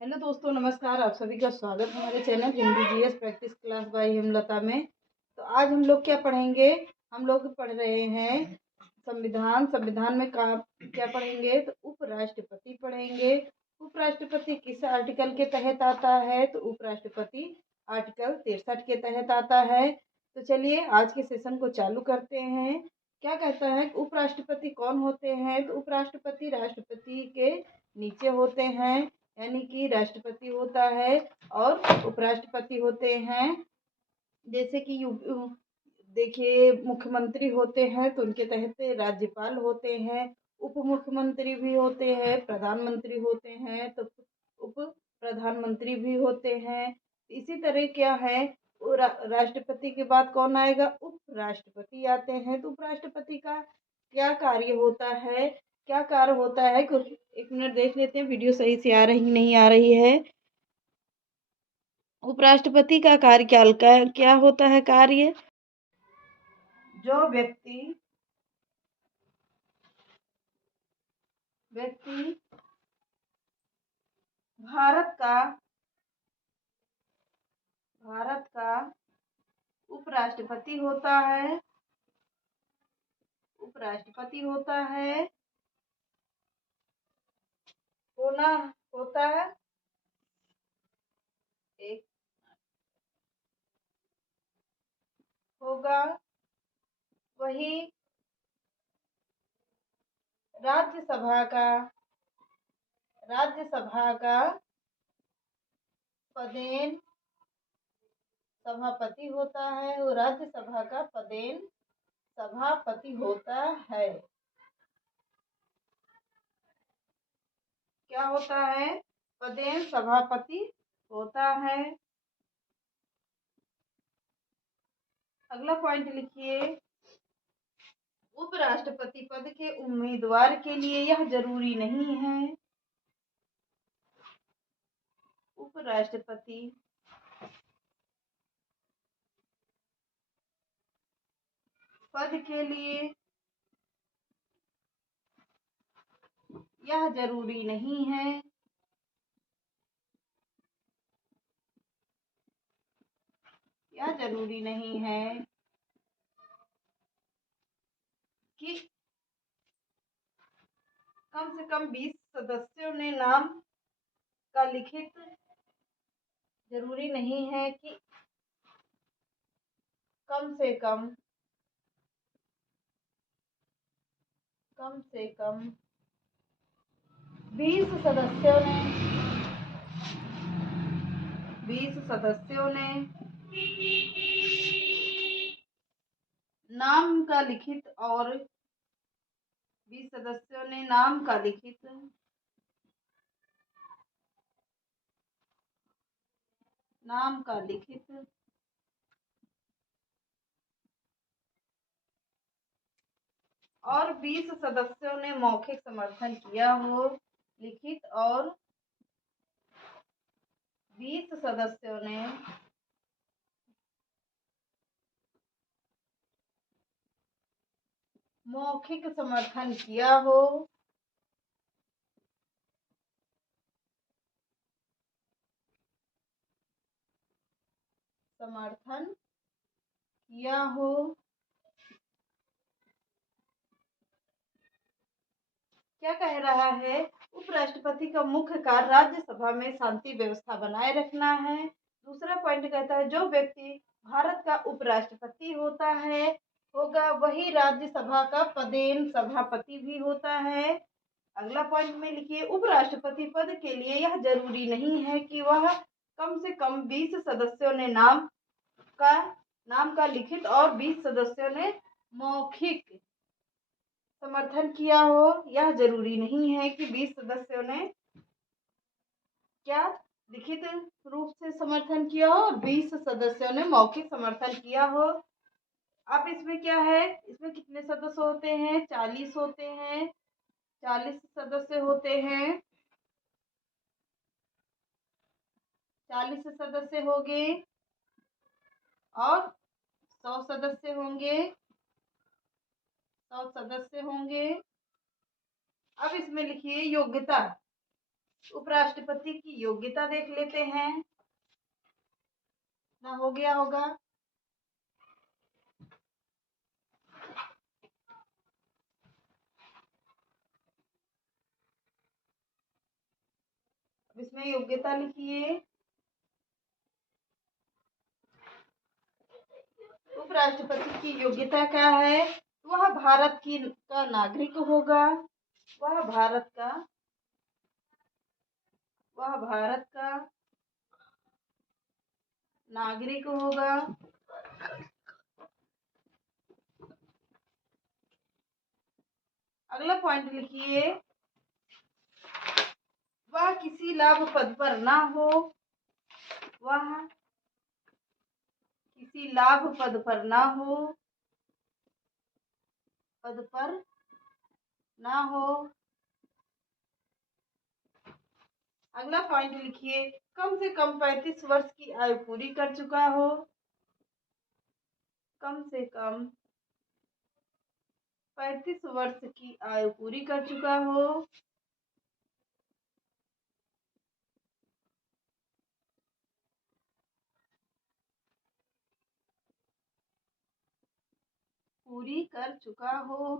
Hello दोस्तों, नमस्कार। आप सभी का स्वागत है हमारे channel Hindi GS practice class by Hemlata में। तो आज हम लोग क्या पढ़ेंगे? हम लोग पढ़ रहे हैं संविधान। संविधान में क्या पढ़ेंगे? तो उपराष्ट्रपति पढ़ेंगे। उपराष्ट्रपति किस आर्टिकल के तहत आता है? तो उपराष्ट्रपति आर्टिकल 63 के तहत आता है। तो चलिए आज के सेशन को चालू करते हैं। क्या कहता है? उपराष्ट्रपति कौन होते हैं? तो उपराष्ट्रपति राष्ट्रपति के नीचे होते हैं, यानी कि राष्ट्रपति होता है और उपराष्ट्रपति होते हैं। जैसे कि देखिए, मुख्यमंत्री होते हैं तो उनके तहत राज्यपाल होते हैं, उप मुख्यमंत्री भी होते हैं, प्रधानमंत्री होते हैं तो उप प्रधानमंत्री भी होते हैं। इसी तरह क्या है, राष्ट्रपति के बाद कौन आएगा? उपराष्ट्रपति आते हैं। तो उपराष्ट्रपति का क्या कार्य होता है? क्या कार्य होता है? कुछ एक मिनट देख लेते हैं, वीडियो सही से आ रही नहीं आ रही है। उपराष्ट्रपति का कार्य क्या होता है? कार्य, जो व्यक्ति भारत का उपराष्ट्रपति होता है, होना होता है। एक होगा वही राज्यसभा का पदेन सभापति होता है। वो राज्यसभा का पदेन सभापति होता है। क्या होता है? पदेन सभापति होता है। अगला पॉइंट लिखिए, उपराष्ट्रपति पद के उम्मीदवार के लिए यह जरूरी नहीं है। उपराष्ट्रपति पद के लिए यह जरूरी नहीं है। यह जरूरी नहीं है कि कम से कम 20 सदस्यों ने नाम का लिखित जरूरी नहीं है कि कम से कम 20 सदस्यों ने नाम का लिखित और 20 सदस्यों ने नाम का लिखित और 20 सदस्यों ने मौखिक समर्थन किया हो। लिखित और 20 सदस्यों ने मौखिक समर्थन किया हो। क्या कह रहा है? उपराष्ट्रपति का मुख्य कार्य राज्यसभा में शांति व्यवस्था बनाए रखना है। दूसरा पॉइंट कहता है, जो व्यक्ति भारत का उपराष्ट्रपति होगा वही राज्यसभा का पदेन सभापति भी होता है। अगला पॉइंट में लिखिए, उपराष्ट्रपति पद के लिए यह जरूरी नहीं है कि वह कम से कम 20 सदस्यों ने नाम का लिखित और 20 सदस्यों ने मौखिक समर्थन किया हो। यह जरूरी नहीं है कि 20 सदस्यों ने क्या लिखित रूप से समर्थन किया हो और 20 सदस्यों ने मौखिक समर्थन किया हो। अब इसमें क्या है? इसमें कितने सदस्य होते हैं? 40 होते हैं। 40 सदस्य होते हैं। 40 सदस्य होंगे और 100 सदस्य होंगे। अब इसमें लिखिए योग्यता। उपराष्ट्रपति की योग्यता देख लेते हैं। ना हो गया होगा। अब इसमें योग्यता लिखिए। उपराष्ट्रपति की योग्यता क्या है? वह भारत का नागरिक होगा। वह भारत का नागरिक होगा। अगला पॉइंट लिखिए। वह किसी लाभ पद पर ना हो। वह किसी लाभ पद पर ना हो। पद पर ना हो। अगला पॉइंट लिखिए। कम से कम 35 वर्ष की आयु पूरी कर चुका हो। कम से कम 35 वर्ष की आयु पूरी कर चुका हो। पूरी कर चुका हो।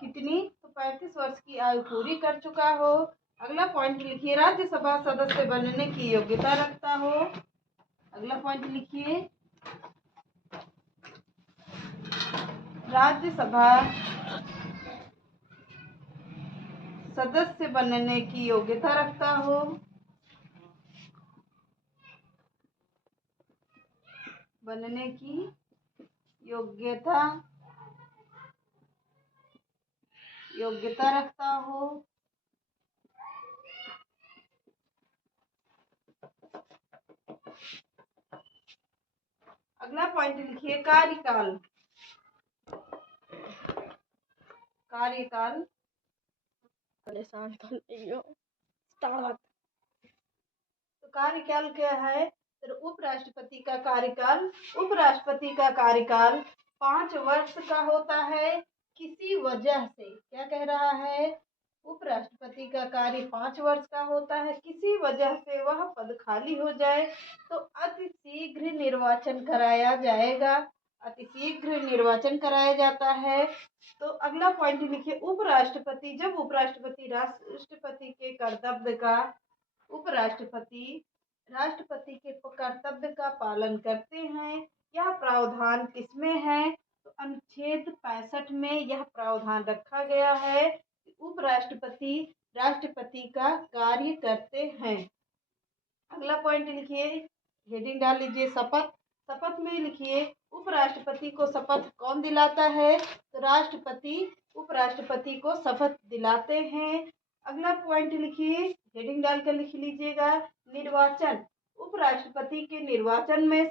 कितनी? तो 35 वर्ष की आयु पूरी कर चुका हो। अगला पॉइंट लिखिए। राज्यसभा सदस्य बनने की योग्यता रखता हो। अगला पॉइंट लिखिए। राज्यसभा सदस्य बनने की योग्यता रखता हो। बनने की योग्यता रखता हो। अगला पॉइंट लिखिए। कार्यकाल। तो कार्यकाल क्या है? तो उपराष्ट्रपति का कार्यकाल 5 वर्ष का होता है। किसी वजह से क्या कह रहा है? उपराष्ट्रपति का कार्य 5 वर्ष का होता है। किसी वजह से वह पद खाली हो जाए तो अति शीघ्र निर्वाचन कराया जाएगा। अति शीघ्र निर्वाचन कराया जाता है। तो अगला पॉइंट लिखिए। उपराष्ट्रपति जब उपराष्ट्रपति राष्ट्रपति के कर्तव्य का राष्ट्रपति के कर्तव्य का पालन करते हैं। यह प्रावधान किसमें है? तो अनुच्छेद 65 में यह प्रावधान रखा गया है कि उपराष्ट्रपति राष्ट्रपति का कार्य करते हैं। अगला पॉइंट लिखिए। हेडिंग डाल लीजिए। शपथ में लिखिए। उपराष्ट्रपति को शपथ कौन दिलाता है? तो राष्ट्रपति उपराष्ट्रपति को शपथ दिलाते हैं। अगला पॉइंट लिखिए। हेडिंग डालकर लिख लीजिएगा। निर्वाचन। उपराष्ट्रपति के निर्वाचन में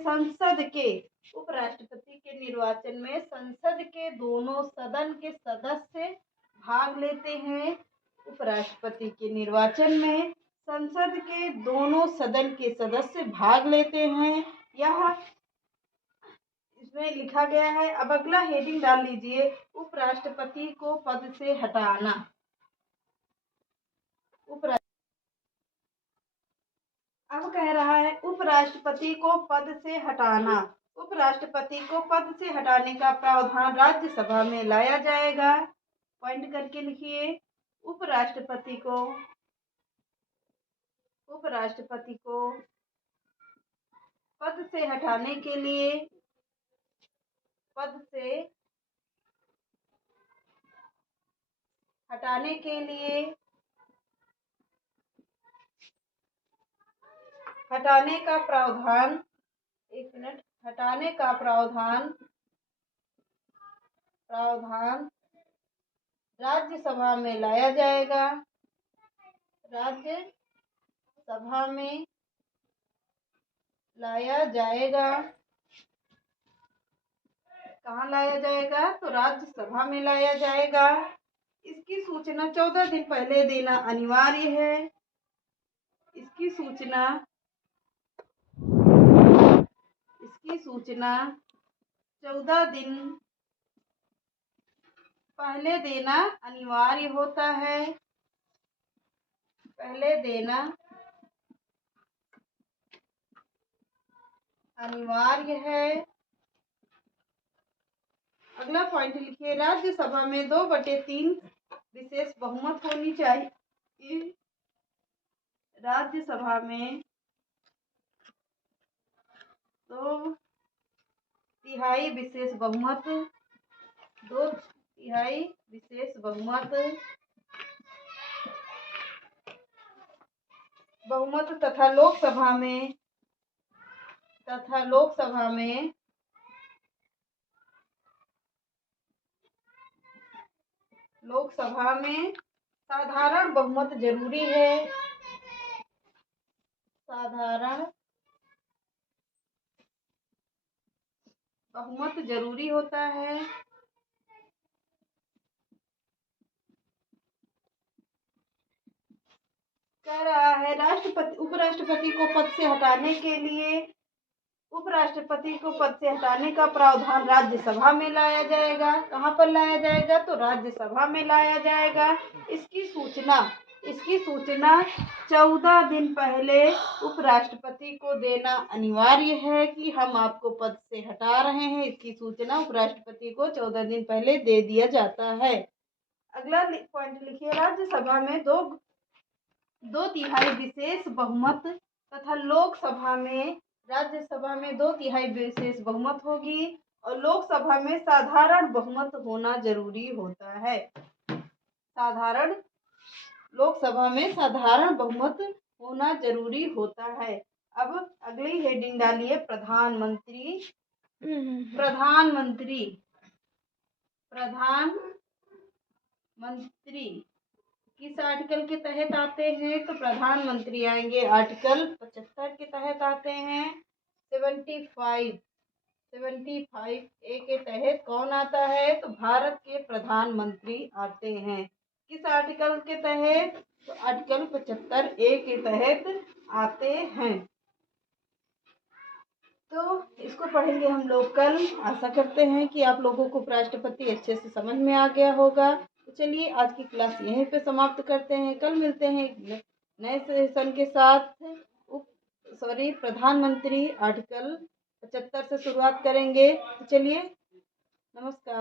संसद के दोनों सदन के सदस्य भाग लेते हैं। उपराष्ट्रपति के निर्वाचन में संसद के दोनों सदन के सदस्य भाग लेते हैं। यह इसमें लिखा गया है। अब अगला हेडिंग डाल लीजिए। उपराष्ट्रपति को पद से हटाना। अब कह रहा है उपराष्ट्रपति को पद से हटाना। उपराष्ट्रपति को पद से हटाने का प्रावधान राज्यसभा में लाया जाएगा। पॉइंट करके लिखिए। उपराष्ट्रपति को पद से हटाने के लिए हटाने का प्रावधान राज्यसभा में लाया जाएगा। कहाँ लाया जाएगा? तो राज्यसभा में लाया जाएगा। इसकी सूचना 14 दिन पहले देना अनिवार्य है। इसकी सूचना 14 दिन पहले देना अनिवार्य होता है। पहले देना अनिवार्य है। अगला पॉइंट लिखिए, राज्यसभा में 2/3 विशेष बहुमत होनी चाहिए। राज्यसभा में 2/3 विशेष बहुमत, 2/3 विशेष बहुमत तथा लोकसभा में साधारण बहुमत जरूरी है। साधारण बहुमत जरूरी होता है। कह रहा है उपराष्ट्रपति को पद से हटाने का प्रावधान राज्यसभा में लाया जाएगा। कहाँ पर लाया जाएगा? तो राज्यसभा में लाया जाएगा। इसकी सूचना 14 दिन पहले उपराष्ट्रपति को देना अनिवार्य है कि हम आपको पद से हटा रहे हैं। इसकी सूचना उपराष्ट्रपति को 14 दिन पहले दे दिया जाता है। अगला पॉइंट लिखिए, राज्यसभा में 2/3 विशेष बहुमत तथा राज्यसभा में 2/3 विशेष बहुमत होगी और लोकसभा में साधारण बहुमत होना जरूरी होता है। लोकसभा में साधारण बहुमत होना जरूरी होता है। अब अगली हेडिंग डालिए, प्रधानमंत्री किस आर्टिकल के तहत आते हैं? तो प्रधानमंत्री आएंगे आर्टिकल 75 के तहत आते हैं। 75A के तहत कौन आता है? तो भारत के प्रधानमंत्री आते हैं। किस आर्टिकल के तहत? तो आर्टिकल 75A के तहत आते हैं। तो इसको पढ़ेंगे हम लोग कल। आशा करते हैं कि आप लोगों को उपराष्ट्रपति अच्छे से समझ में आ गया होगा। तो चलिए आज की क्लास यहीं पे समाप्त करते हैं। कल मिलते हैं नए सेशन के साथ। प्रधानमंत्री आर्टिकल 75 से शुरुआत करेंगे। तो चलिए, नमस्कार।